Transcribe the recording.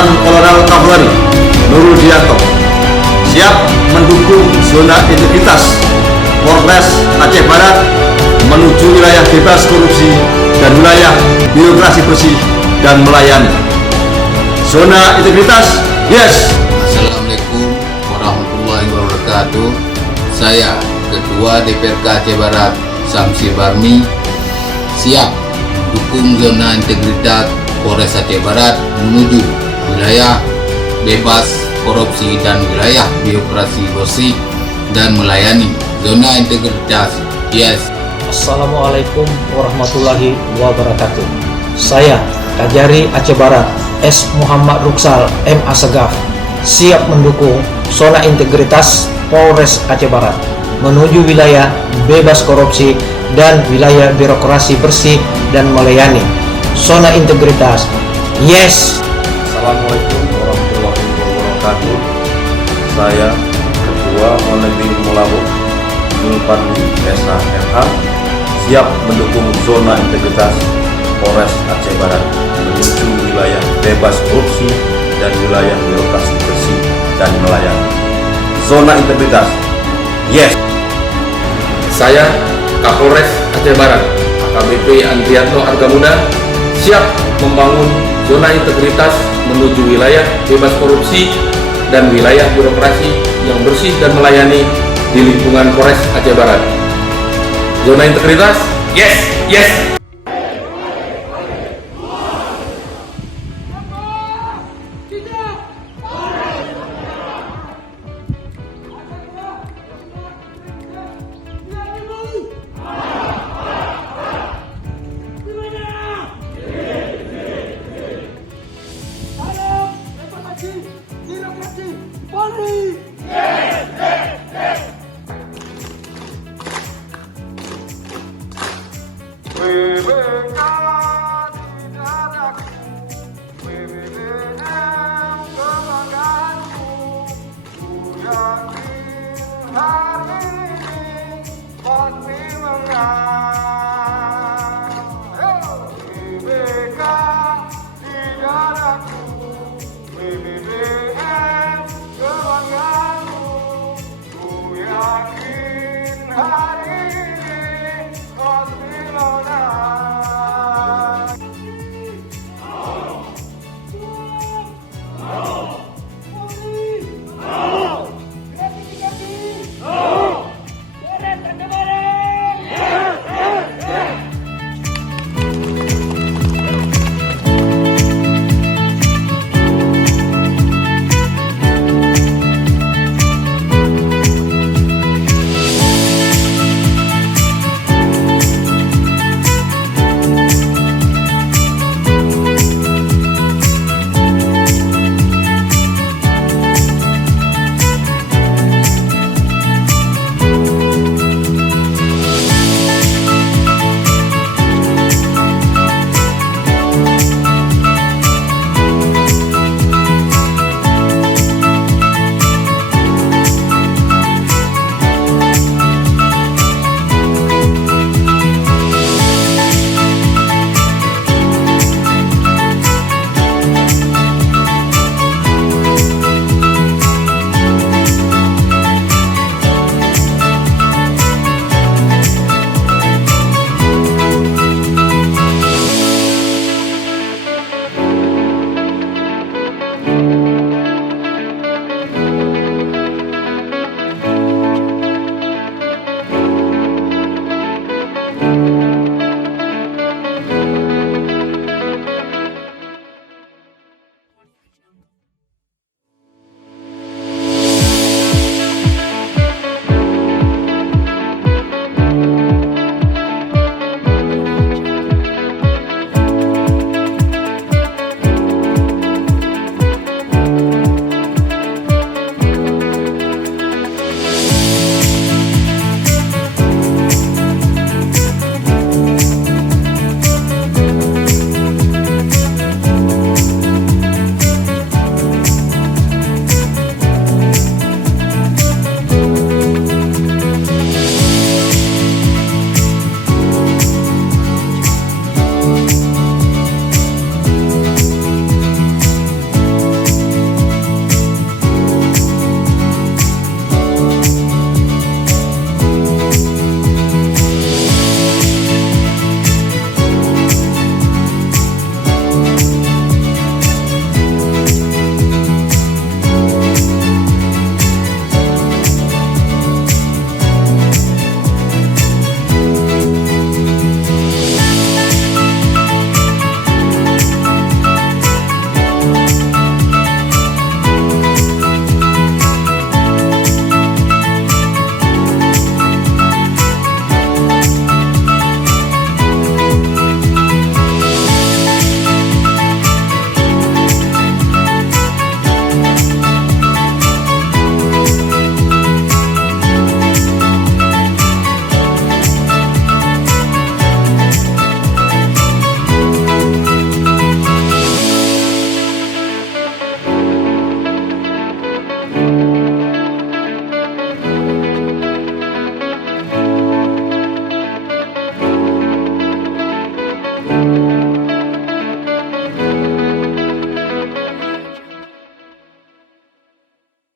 Letnan Kolonel Kavaleri Nurul Dianto siap mendukung zona integritas Polres Aceh Barat menuju wilayah bebas korupsi dan wilayah birokrasi bersih dan melayani. Zona integritas, yes! Assalamualaikum warahmatullahi wabarakatuh. Saya Ketua DPRK Aceh Barat Samsi Barmi siap mendukung zona integritas Polres Aceh Barat menuju wilayah bebas korupsi dan wilayah birokrasi bersih dan melayani. Zona integritas, yes! Assalamualaikum warahmatullahi wabarakatuh. Saya Kajari Aceh Barat S. Muhammad Ruksal M.A. Segaf siap mendukung zona integritas Polres Aceh Barat menuju wilayah bebas korupsi dan wilayah birokrasi bersih dan melayani. Zona integritas, yes! Assalamualaikum warahmatullahi wabarakatuh. Saya Ketua Monegri Mulawu Nurpandi SH siap mendukung zona integritas Polres Aceh Barat menuju wilayah bebas korupsi dan wilayah birokrasi bersih dan melayani. Zona integritas, yes! Saya Kapolres Aceh Barat AKBP Andrianto Argamuda siap membangun zona integritas menuju wilayah bebas korupsi dan wilayah birokrasi yang bersih dan melayani di lingkungan Polres Aceh Barat. Zona integritas, yes, yes! WBK di dadaku, WBBM kebanggaanku. Ku yakin hari ini pasti menang. WBK di dadaku.